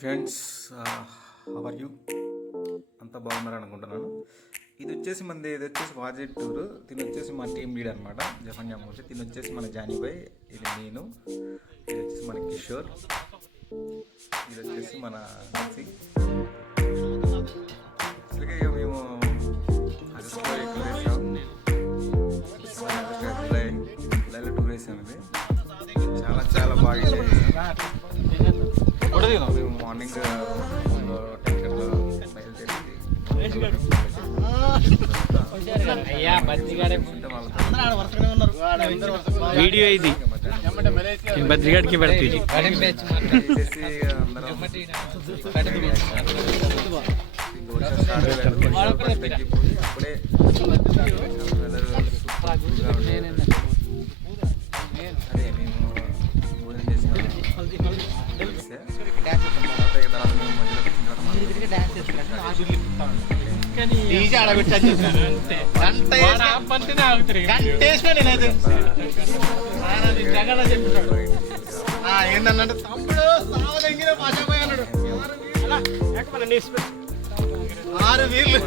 Friends, how are you? అంతా బాగున్నారు అనుకుంటున్నాను. ఇది వచ్చేసి వాజెడ్ టూర్. దీని వచ్చేసి మా టీమ్ లీడ్ అనమాట, జఫన్ జామూసి. దీని వచ్చేసి మన జానీబాయ్, ఇది నేను, ఇది వచ్చేసి మన కిషోర్, ఇది వచ్చేసి మన నర్సింగ్. యాక్చువల్గా ఇక మేము ఆగస్టులో టూర్ వేసాం, జూలైలో టూర్ వేసాం. ఇది చాలా చాలా బాగా మేము మార్నింగ్ 10 బయలుదేరి వీడియో ఇది బద్రిగాడికి పెడుతుంది. ఏంటన్నంటే తమ్ముడు సావదంగిన భాషపోయి అన్నాడు. 6 వీళ్ళు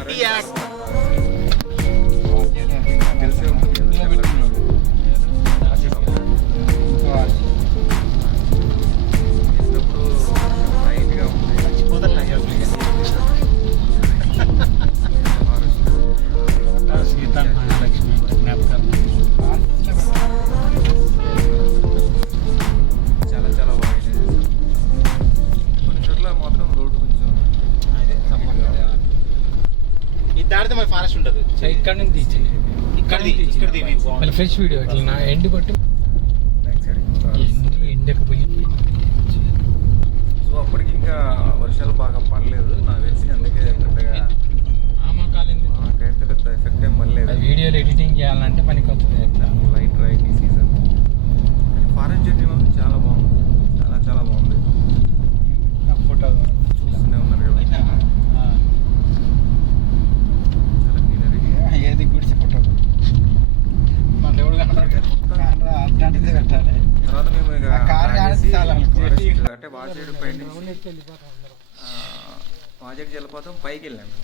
దాడితే మరి ఫారెస్ట్ ఉంటుంది. ఇక్కడ నుంచి ఇక్కడ ఫ్రెష్ వీడియో ఇట్లా నా ఎండ్ కొట్టి ఎండకపోయి. సో అప్పటికి ఇంకా వర్షాలు బాగా పడలేదు నాకు తెలిసి, అందుకే పెద్దగా నాకైతే పెద్ద ఎఫెక్ట్ ఏం పడలేదు. వీడియోలు ఎడిటింగ్ చేయాలంటే పనికి వస్తుంది. Light rainy season. Forest journey మాత్రం చాలా బాగుంది, చాలా చాలా బాగుంది. ఫోటో చూస్తూనే ఉన్నారు కదా, ఏది గుడిసి ఫోటో మన దేవుడు అట్లాంటిదే పెట్టాలి. తర్వాత మేము ఇక అంటే వాజేడు పై నుంచి వాజేడు జలపాతం పైకి వెళ్ళాము.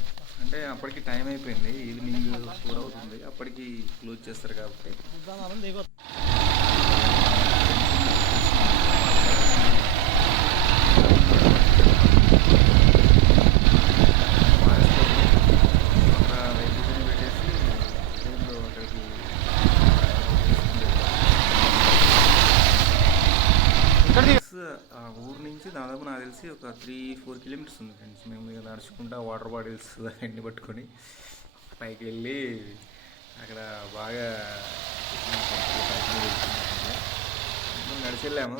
అంటే అప్పటికి టైం అయిపోయింది, ఈవినింగ్ 4 అవుతుంది. అప్పటికి క్లోజ్ చేస్తారు కాబట్టి ఆ ఊరు నుంచి దాదాపు నాకు తెలిసి ఒక 3-4 కిలోమీటర్స్ ఉంది ఫ్రెండ్స్. మేము ఇక నడుచుకుంటా వాటర్ బాటిల్స్ అన్నీ పట్టుకొని పైకి వెళ్ళి అక్కడ బాగా నడిచి వెళ్ళాము.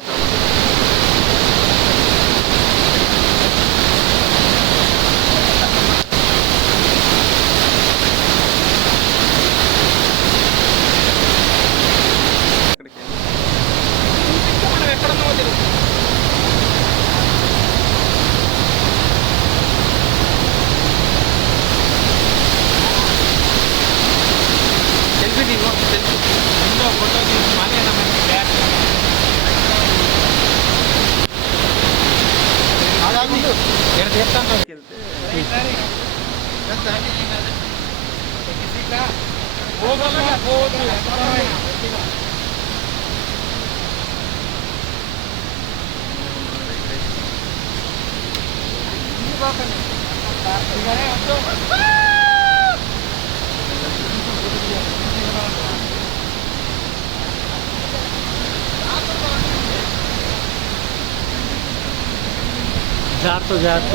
జాగ్రత్త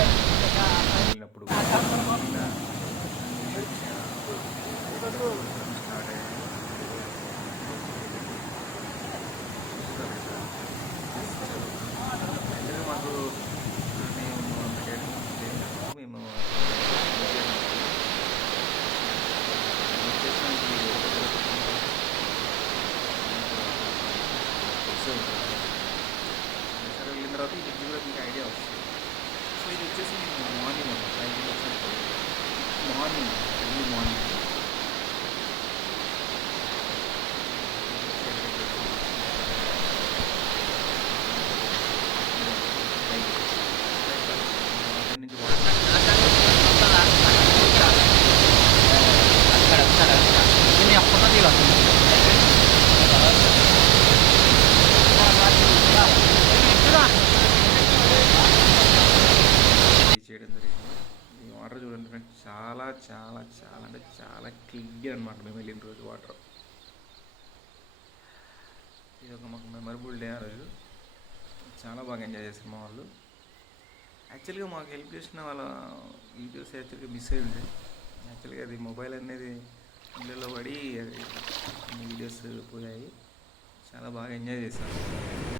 వెళ్ళినప్పుడు మాకు మేము వెళ్ళిన తర్వాత ఈ బ్రిడ్జ్ కూడా మీకు ఐడియా వస్తుంది. సో ఇది వచ్చేసి మార్నింగ్ ఎర్లీ మార్నింగ్ చాలా చాలా చాలా అంటే చాలా క్లియర్ అనమాట మేము వెళ్ళిన రోజు వాటర్. ఇది ఒక మాకు మెమరబుల్ డే ఆ రోజు. చాలా బాగా ఎంజాయ్ చేశారు మా వాళ్ళు. యాక్చువల్గా మాకు హెల్ప్ చేసిన వాళ్ళ వీడియోస్ యాక్చువల్గా మిస్ అయి ఉండే. యాక్చువల్గా అది మొబైల్ అనేది ఇళ్ళలో పడి అది వీడియోస్ పోయాయి. చాలా బాగా ఎంజాయ్ చేశాను.